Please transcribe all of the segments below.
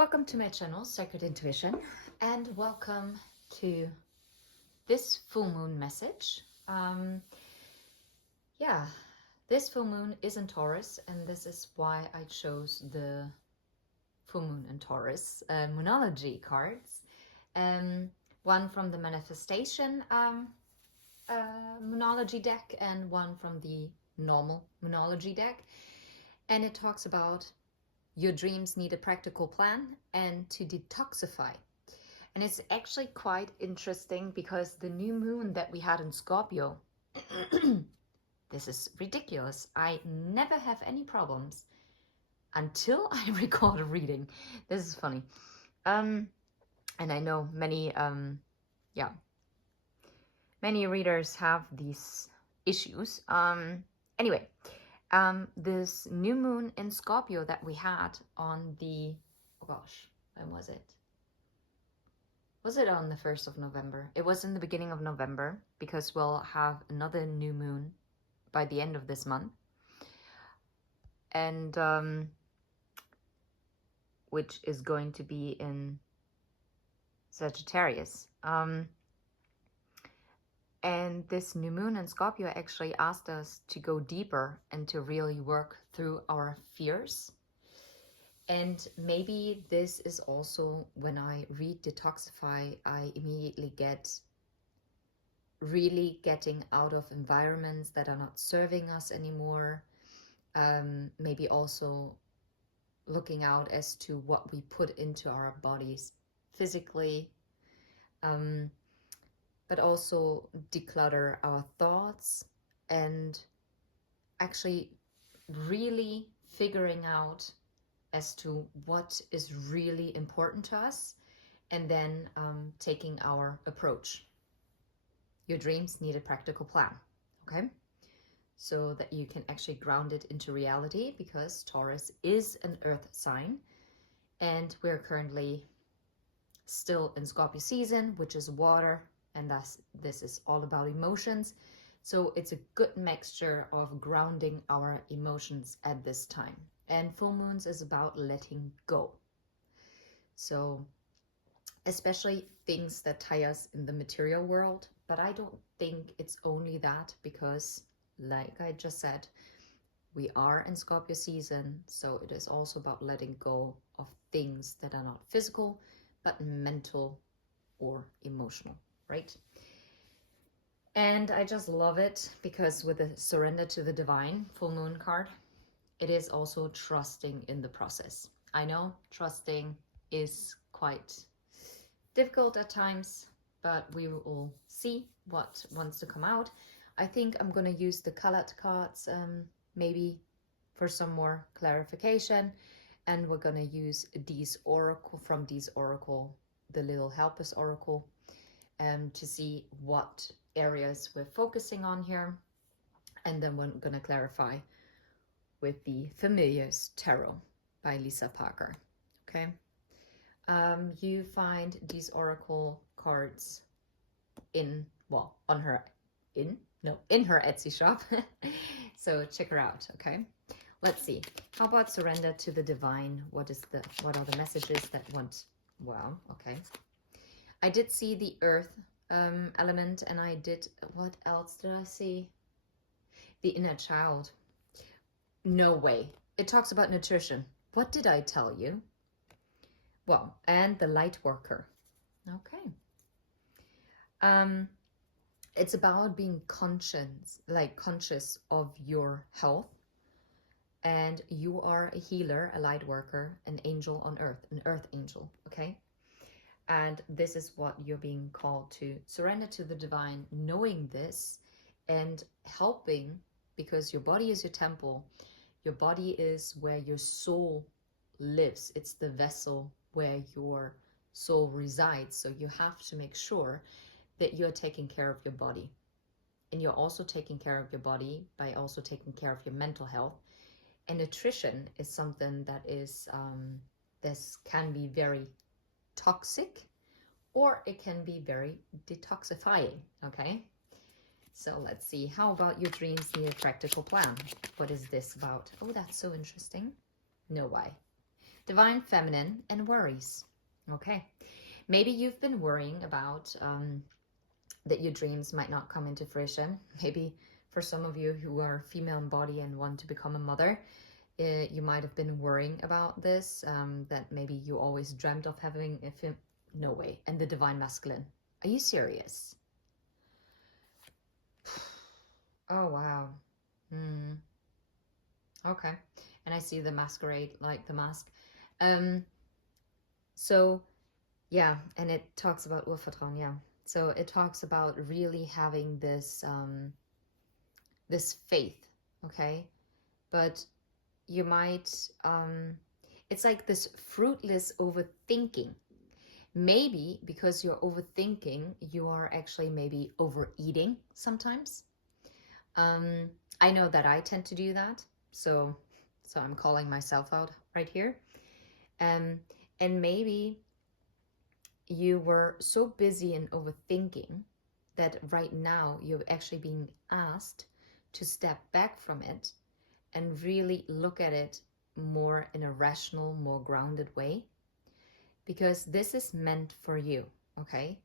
Welcome to my channel, Sacred Intuition, and welcome to this full moon message. Yeah, this full moon is in Taurus, and this is why I chose the full moon in Taurus moonology cards. One from the manifestation moonology deck and one from the normal moonology deck. And it talks about your dreams need a practical plan and to detoxify. And it's actually quite interesting because the new moon that we had in Scorpio, this is ridiculous. I never have any problems until I record a reading. This is funny. And I know many readers have these issues. Anyway, this new moon in Scorpio that we had on the, oh gosh, when was it? Was it on the 1st of November? It was in the beginning of November because we'll have another new moon by the end of this month. And which is going to be in Sagittarius. And this new moon in Scorpio actually asked us to go deeper and to really work through our fears. And maybe this is also when I read Detoxify, I immediately get really getting out of environments that are not serving us anymore. Maybe also looking out as to what we put into our bodies physically. But also declutter our thoughts and actually really figuring out as to what is really important to us, and then taking our approach. Your dreams need a practical plan, okay? So that you can actually ground it into reality, because Taurus is an earth sign and we're currently still in Scorpio season, which is water. And thus, this is all about emotions. So it's a good mixture of grounding our emotions at this time. And full moons is about letting go. So especially things that tie us in the material world. But I don't think it's only that, because like I just said, we are in Scorpio season. So it is also about letting go of things that are not physical, but mental or emotional. Right? And I just love it because with the surrender to the divine full moon card, it is also trusting in the process. I know trusting is quite difficult at times, but we will see what wants to come out. I think I'm going to use the colored cards maybe for some more clarification, and we're going to use these oracle from these oracle, the little helpers oracle, to see what areas we're focusing on here. And then we're going to clarify with the Familiars Tarot by Lisa Parker. Okay. You find these oracle cards in her Etsy shop. So check her out. Okay. Let's see. How about surrender to the divine? What are the messages that want? Wow. Okay. I did see the earth element, and I did, what else did I see? The inner child. No way. It talks about nutrition. What did I tell you? Well, and the light worker. Okay. It's about being conscious of your health. And you are a healer, a light worker, an angel on earth, an earth angel. Okay. And this is what you're being called to surrender to the divine, knowing this and helping, because your body is your temple. Your body is where your soul lives. It's the vessel where your soul resides. So you have to make sure that you're taking care of your body. And you're also taking care of your body by also taking care of your mental health. And nutrition is something that is, this can be very toxic, or it can be very detoxifying. Okay, so let's see. How about your dreams need a practical plan? What is this about? Oh, that's so interesting. No, why? Divine Feminine and worries. Okay. Maybe you've been worrying about that your dreams might not come into fruition. Maybe for some of you who are female in body and want to become a mother, you might have been worrying about this, that maybe you always dreamt of having a no way. And the Divine Masculine. Are you serious? Oh, wow. Okay. And I see the masquerade, like the mask. So, yeah, and it talks about Urvertrauen, yeah. So it talks about really having this, this faith, okay? But you might, it's like this fruitless overthinking. Maybe because you're overthinking, you are actually maybe overeating sometimes. I know that I tend to do that, so I'm calling myself out right here. And maybe you were so busy in overthinking that right now you're actually being asked to step back from it and really look at it more in a rational, more grounded way, because this is meant for you, okay?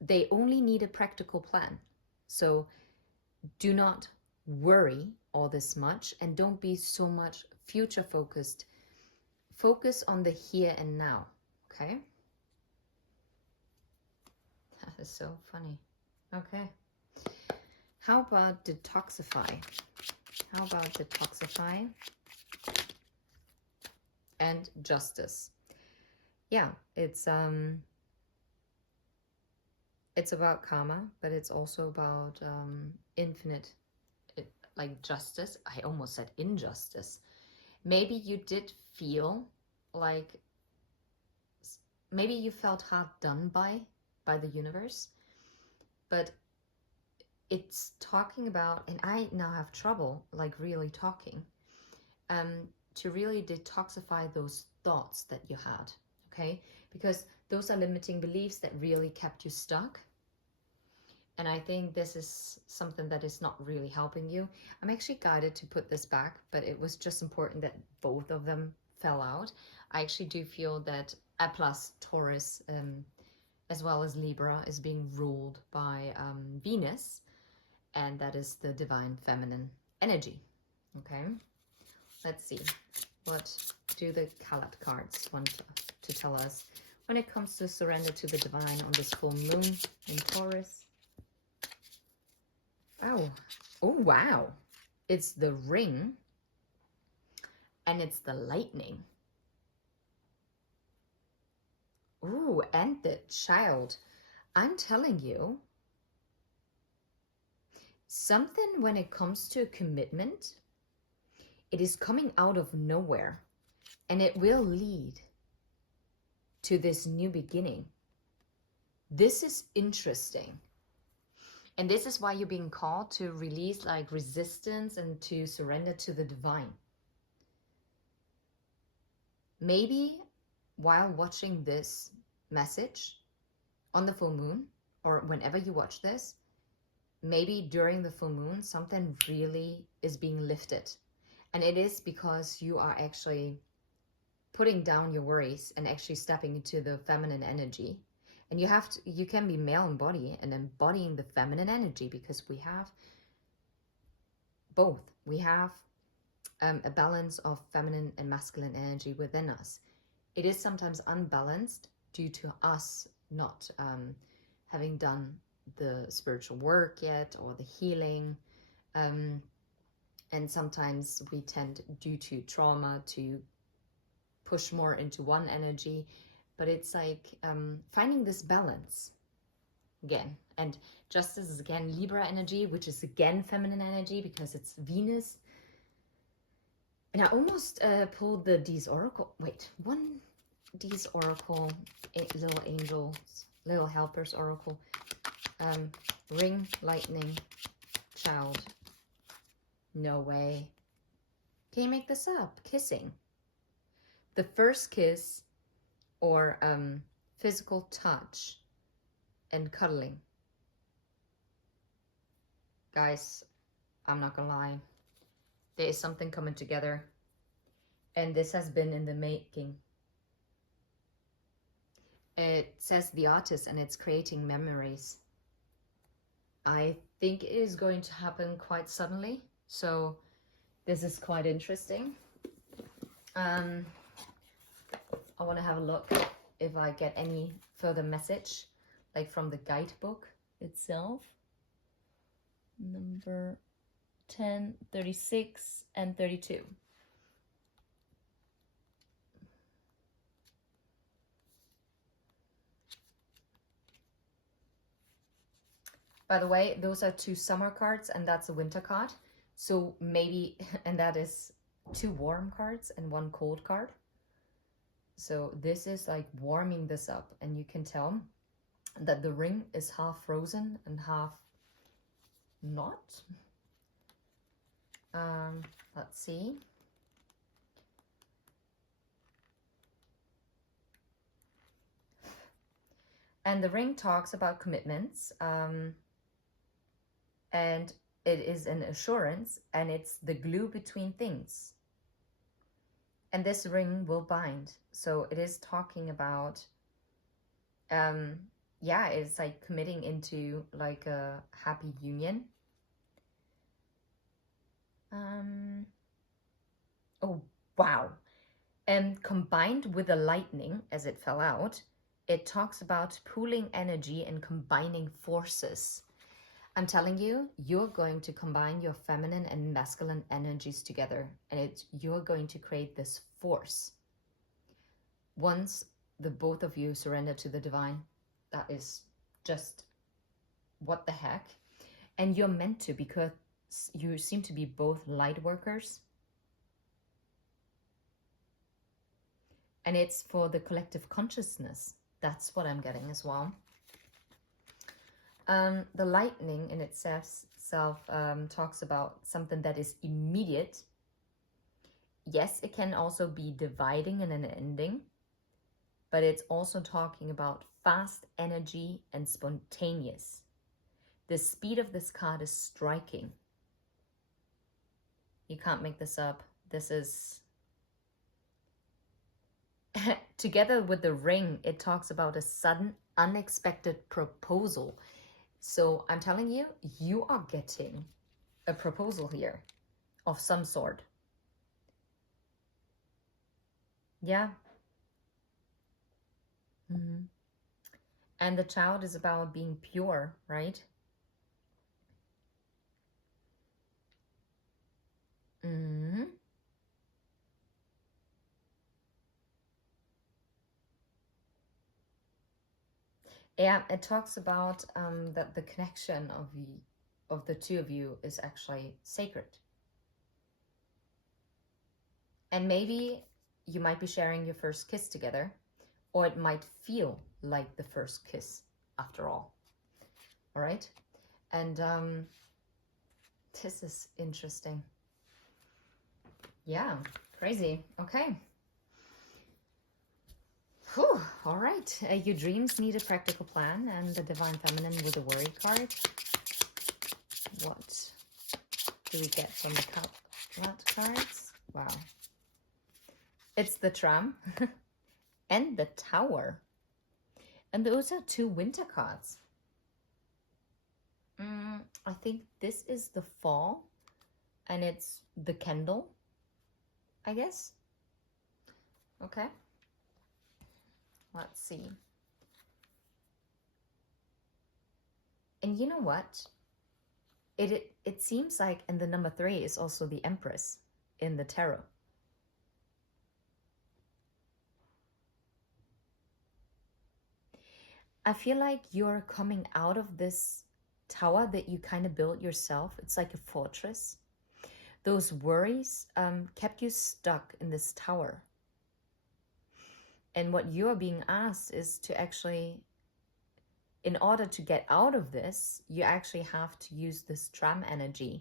They only need a practical plan. So do not worry all this much and don't be so much future focused. Focus on the here and now, okay? That is so funny. Okay. How about detoxify? How about detoxify and justice? Yeah, it's about karma, but it's also about infinite, like justice. I almost said injustice. Maybe you did feel like, maybe you felt hard done by the universe, but it's talking about, and I now have trouble like really talking, to really detoxify those thoughts that you had, okay? Because those are limiting beliefs that really kept you stuck. And I think this is something that is not really helping you. I'm actually guided to put this back, but it was just important that both of them fell out. I actually do feel that plus Taurus, as well as Libra, is being ruled by Venus, and that is the divine feminine energy. Okay, let's see. What do the colored cards want to tell us when it comes to surrender to the divine on this full moon in Taurus? Oh, wow. It's the ring and it's the lightning. Ooh, and the child. I'm telling you, something when it comes to commitment, it is coming out of nowhere and it will lead to this new beginning. This is interesting. And this is why you're being called to release like resistance and to surrender to the divine. Maybe while watching this message on the full moon, or whenever you watch this, maybe during the full moon, something really is being lifted. And it is because you are actually putting down your worries and actually stepping into the feminine energy. And you can be male in body and embodying the feminine energy, because we have both. We have a balance of feminine and masculine energy within us. It is sometimes unbalanced due to us not having done the spiritual work yet, or the healing. And sometimes we tend, due to trauma, to push more into one energy. But it's like finding this balance again. And justice is again Libra energy, which is again feminine energy because it's Venus. And I almost pulled the D's Oracle. Wait, one D's Oracle, little angels, little helpers Oracle. Ring, lightning, child. No way. Can you make this up? Kissing. The first kiss, or physical touch and cuddling. Guys, I'm not gonna lie. There is something coming together. And this has been in the making. It says the artist, and it's creating memories. I think it is going to happen quite suddenly. So this is quite interesting. I want to have a look if I get any further message, like from the guidebook itself. Number 10, 36, and 32. By the way, those are 2 summer cards, and that's a winter card. So maybe, and that is 2 warm cards and 1 cold card. So this is like warming this up, and you can tell that the ring is half frozen and half not. Let's see. And the ring talks about commitments, and it is an assurance, and it's the glue between things. And this ring will bind. So it is talking about, yeah, it's like committing into like a happy union. Oh, wow. And combined with the lightning, as it fell out, it talks about pooling energy and combining forces. I'm telling you, you're going to combine your feminine and masculine energies together, and you're going to create this force. Once the both of you surrender to the divine, that is just what the heck. And you're meant to, because you seem to be both light workers. And it's for the collective consciousness. That's what I'm getting as well. The lightning in itself talks about something that is immediate. Yes, it can also be dividing and an ending, but it's also talking about fast energy and spontaneous. The speed of this card is striking. You can't make this up. This is... Together with the ring, it talks about a sudden, unexpected proposal. So I'm telling you, you are getting a proposal here of some sort. Yeah. Mm-hmm. And the child is about being pure, right? Mm-hmm. Yeah, it talks about that the connection of the two of you is actually sacred. And maybe you might be sharing your first kiss together, or it might feel like the first kiss after all. All right? And this is interesting. Yeah, crazy. Okay. Whew, all right. Your dreams need a practical plan, and the Divine Feminine with a worry card. What do we get from the flat cards? Wow. It's the tram and the tower. And those are 2 winter cards. I think this is the fall, and it's the candle, I guess. Okay. Let's see. And you know what? It seems like, and the number 3 is also the Empress in the tarot. I feel like you're coming out of this tower that you kind of built yourself. It's like a fortress. Those worries kept you stuck in this tower. And what you're being asked is to actually, in order to get out of this, you actually have to use this tram energy.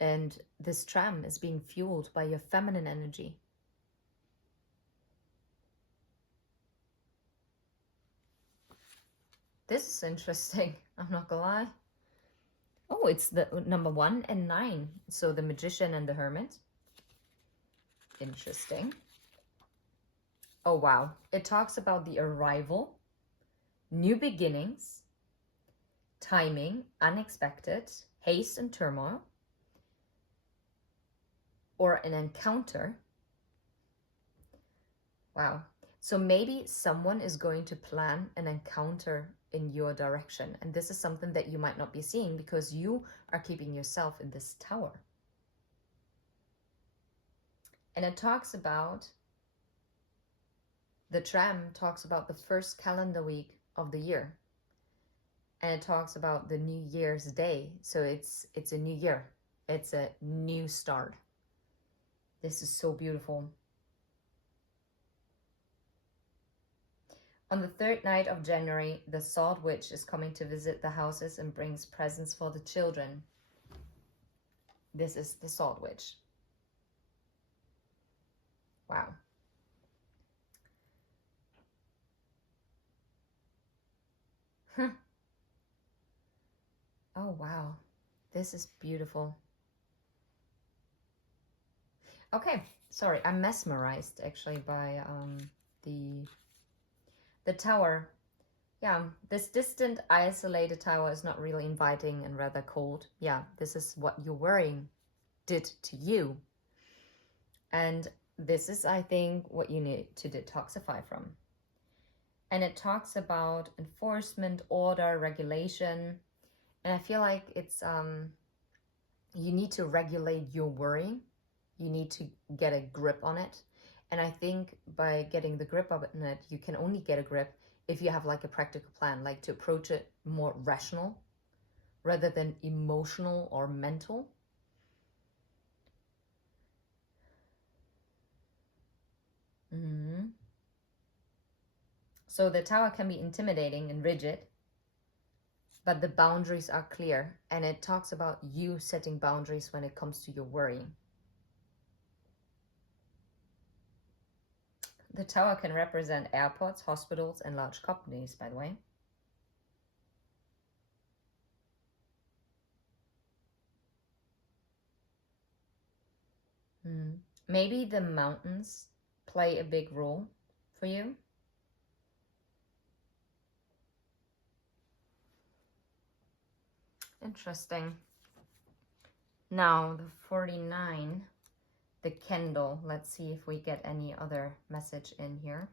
And this tram is being fueled by your feminine energy. This is interesting. I'm not gonna lie. Oh, it's the number 1 and 9. So the Magician and the Hermit. Interesting. Oh, wow. It talks about the arrival, new beginnings, timing, unexpected, haste and turmoil, or an encounter. Wow. So maybe someone is going to plan an encounter in your direction. And this is something that you might not be seeing because you are keeping yourself in this tower. And it talks about, the tram talks about the first calendar week of the year. And it talks about the New Year's Day. So it's a new year. It's a new start. This is so beautiful. On the third night of January, the Salt Witch is coming to visit the houses and brings presents for the children. This is the Salt Witch. Wow. Huh. Oh, wow. This is beautiful. Okay, sorry, I'm mesmerized actually by the tower. Yeah, this distant, isolated tower is not really inviting and rather cold. Yeah, this is what your worrying did to you. And this is, I think, what you need to detoxify from. And it talks about enforcement, order, regulation. And I feel like it's, you need to regulate your worrying. You need to get a grip on it. And I think by getting the grip on it, you can only get a grip if you have like a practical plan, like to approach it more rational rather than emotional or mental. So the tower can be intimidating and rigid, but the boundaries are clear. And it talks about you setting boundaries when it comes to your worrying. The tower can represent airports, hospitals, and large companies, by the way. Maybe the mountains play a big role for you. Interesting. Now, the 49, the candle. Let's see if we get any other message in here.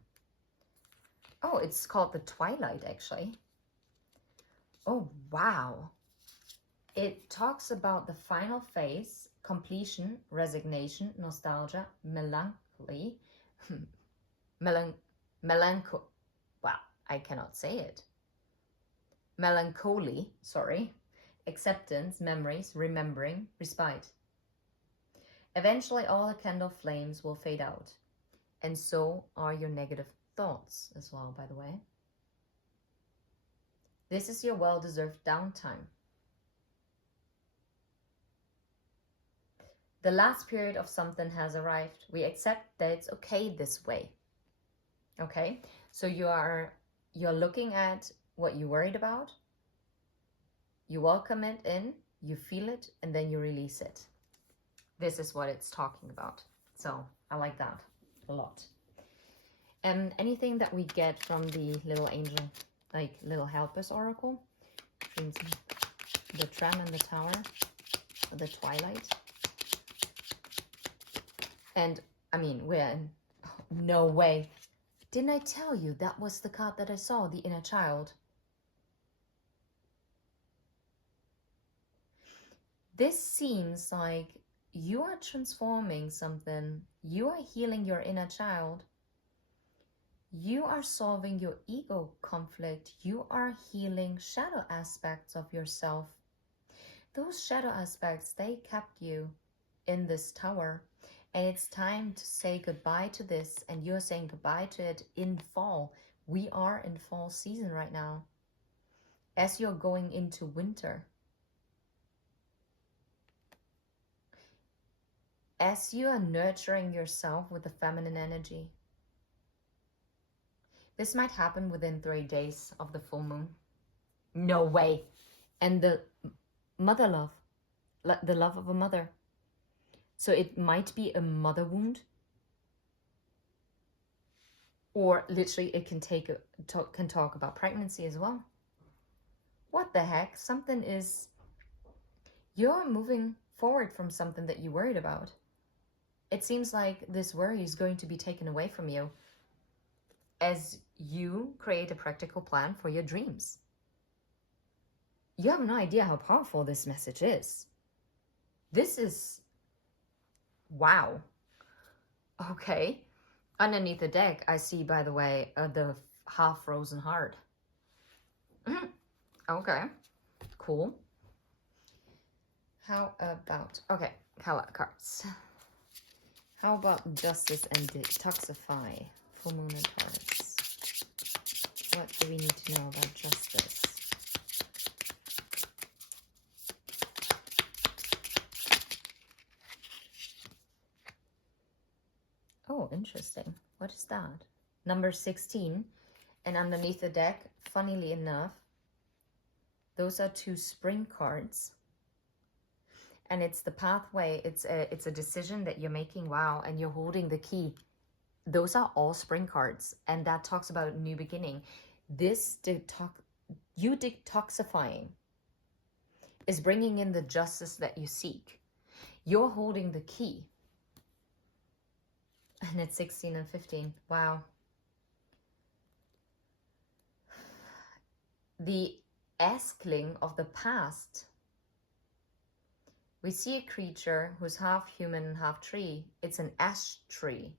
Oh, it's called the Twilight, actually. Oh, wow. It talks about the final phase, completion, resignation, nostalgia, melancholy, wow, I cannot say it. Melancholy, sorry. Acceptance, memories, remembering, respite. Eventually, all the candle flames will fade out. And so are your negative thoughts as well, by the way. This is your well-deserved downtime. The last period of something has arrived. We accept that it's okay this way. Okay? So you're looking at what you're worried about. You welcome it in, you feel it, and then you release it. This is what it's talking about. So I like that a lot. And anything that we get from the little angel, like little helpers oracle, the tram and the tower, the twilight. And I mean, we're in, oh, no way. Didn't I tell you that was the card that I saw, the inner child? This seems like you are transforming something. You are healing your inner child. You are solving your ego conflict. You are healing shadow aspects of yourself. Those shadow aspects, they kept you in this tower. And it's time to say goodbye to this. And you're saying goodbye to it in fall. We are in fall season right now. As you're going into winter. As you are nurturing yourself with the feminine energy. This might happen within 3 days of the full moon. No way. And the mother love. The love of a mother. So it might be a mother wound Or literally it can talk about pregnancy as well. What the heck? Something is, you're moving forward from something that you worried about. It seems like this worry is going to be taken away from you as you create a practical plan for your dreams. You have no idea how powerful this message is. This is, wow. Okay. Underneath the deck, I see, by the way, the half-frozen heart. Okay, cool. How about, okay, color cards. How about Justice and Detoxify? Full Moon and Taurus. What do we need to know about Justice? Oh, interesting. What is that? Number 16. And underneath the deck, funnily enough, those are 2 spring cards. And it's the pathway. It's a decision that you're making. Wow. And you're holding the key. Those are all spring cards. And that talks about a new beginning. This detoxifying is bringing in the justice that you seek. You're holding the key. And it's 16 and 15. Wow. The askling of the past. We see a creature who's half human and half tree. It's an ash tree.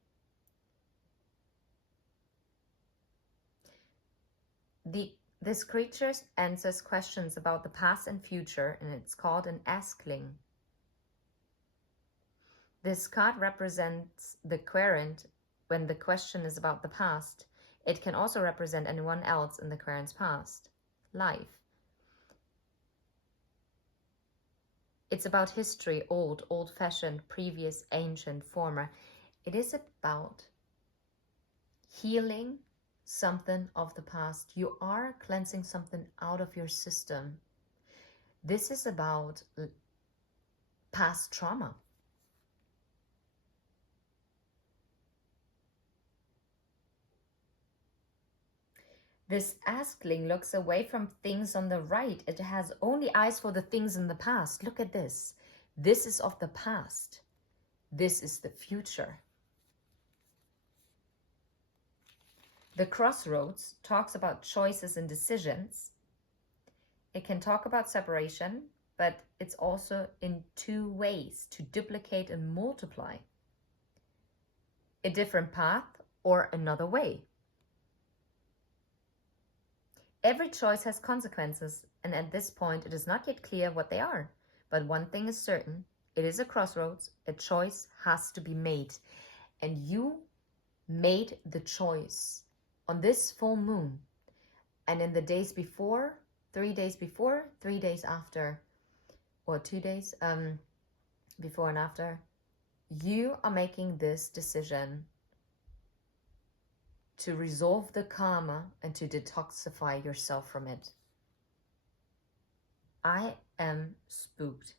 This creature answers questions about the past and future, and it's called an askling. This card represents the querent when the question is about the past. It can also represent anyone else in the querent's past life. It's about history, old-fashioned, previous, ancient, former. It is about healing something of the past. You are cleansing something out of your system. This is about past trauma. This askling looks away from things on the right. It has only eyes for the things in the past. Look at this. This is of the past. This is the future. The crossroads talks about choices and decisions. It can talk about separation, but it's also in 2 ways, to duplicate and multiply. A different path or another way. Every choice has consequences, and at this point it is not yet clear what they are. But one thing is certain, it is a crossroads, a choice has to be made. And you made the choice on this full moon. And in the days before, 3 days before, 3 days after, or 2 days before and after, you are making this decision to resolve the karma and to detoxify yourself from it. I am spooked.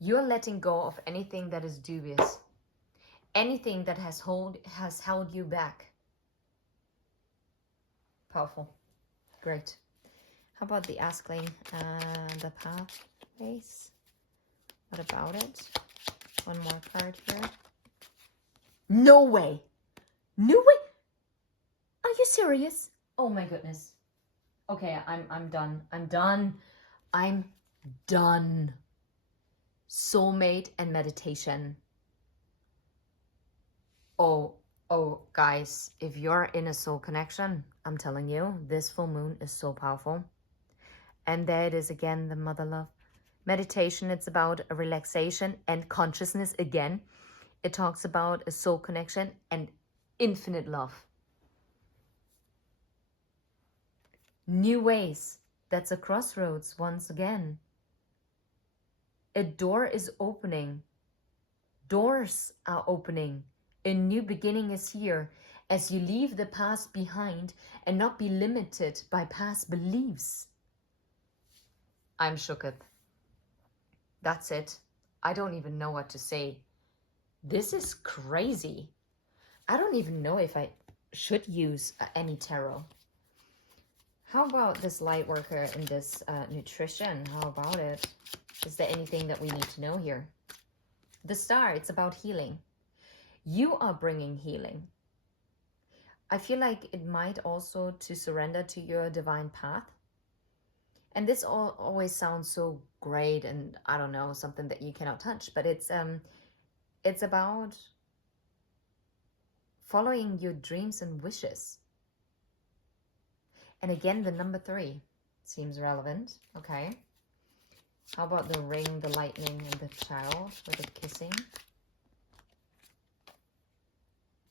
You're letting go of anything that is dubious, anything that has held you back. Powerful. Great. How about the askling and the pathways? What about it? One more card here. No way. No way. Are you serious? Oh my goodness. Okay, I'm done. I'm done. I'm done. Soulmate and meditation. Oh, guys, if you're in a soul connection, I'm telling you, this full moon is so powerful. And there it is again, the mother love. Meditation, it's about a relaxation and consciousness again. It talks about a soul connection and infinite love. New ways. That's a crossroads once again. A door is opening. Doors are opening. A new beginning is here as you leave the past behind and not be limited by past beliefs. I'm shooketh. That's it. I don't even know what to say. This is crazy. I don't even know if I should use any tarot. How about this light worker in this nutrition? How about it? Is there anything that we need to know here? The star, it's about healing. You are bringing healing. I feel like it might also to surrender to your divine path. And this always sounds so great and I don't know, something that you cannot touch, but it's about following your dreams and wishes. And again, the number 3 seems relevant. Okay. How about the ring, the lightning, and the child with the kissing?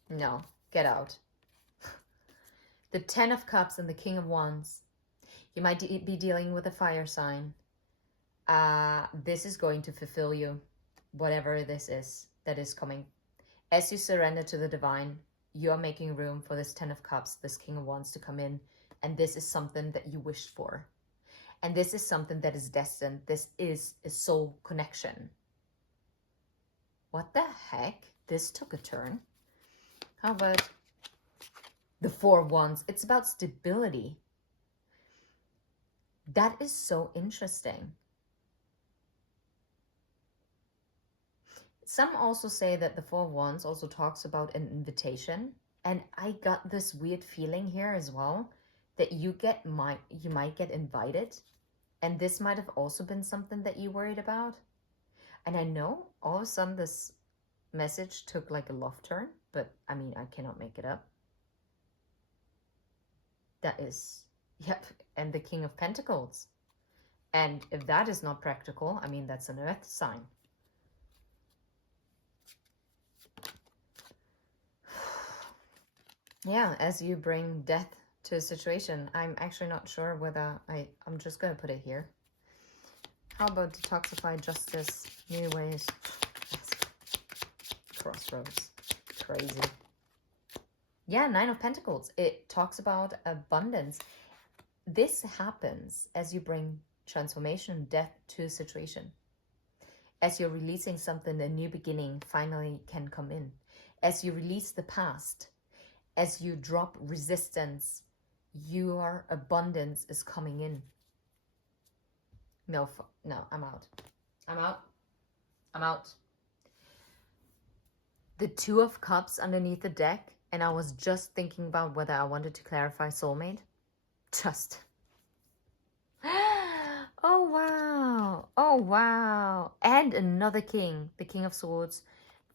No, get out. The 10 of Cups and the King of Wands. You might be dealing with a fire sign. This is going to fulfill you, whatever this is that is coming. As you surrender to the divine, you are making room for this 10 of Cups, this King of Wands to come in. And this is something that you wished for. And this is something that is destined. This is a soul connection. What the heck? This took a turn. How about the 4 of Wands? It's about stability. That is so interesting. Some also say that the 4 of Wands also talks about an invitation. And I got this weird feeling here as well, that you might get invited. And this might have also been something that you worried about. And I know all of a sudden this message took like a left turn, but I mean, I cannot make it up. That is, yep, and the King of Pentacles. And if that is not practical, I mean, that's an earth sign. Yeah, as you bring death to a situation, I'm actually not sure whether I'm just going to put it here. How about detoxify, justice, new ways? Crossroads. Crazy. Yeah, 9 of Pentacles. It talks about abundance. This happens as you bring transformation, death to a situation. As you're releasing something, a new beginning finally can come in. As you release the past, as you drop resistance, your abundance is coming in. No, I'm out. I'm out. I'm out. The 2 of Cups underneath the deck, and I was just thinking about whether I wanted to clarify soulmate. Just. Oh, wow. Oh, wow. And another king, the King of Swords.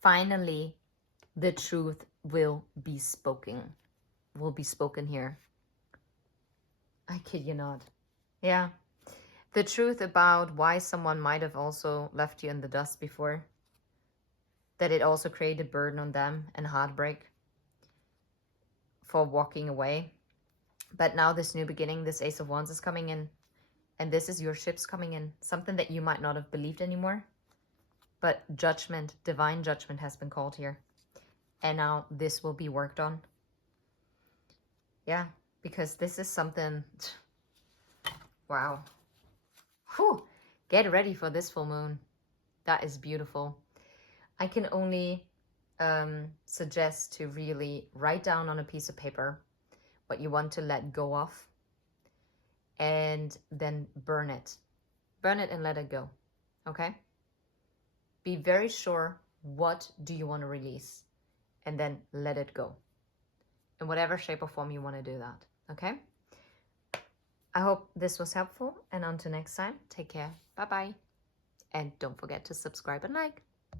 Finally, the truth will be spoken. Will be spoken here. I kid you not. Yeah. The truth about why someone might have also left you in the dust before. That it also created burden on them and heartbreak for walking away. But now this new beginning, this Ace of Wands is coming in. And this is your ships coming in. Something that you might not have believed anymore. But judgment, divine judgment has been called here. And now this will be worked on. Yeah, because this is something... Wow. Whew. Get ready for this full moon. That is beautiful. I can only suggest to really write down on a piece of paper what you want to let go of. And then burn it. Burn it and let it go. Okay? Be very sure what do you want to release. And then let it go. In whatever shape or form you want to do that. Okay? I hope this was helpful. And until next time, take care. Bye-bye. And don't forget to subscribe and like.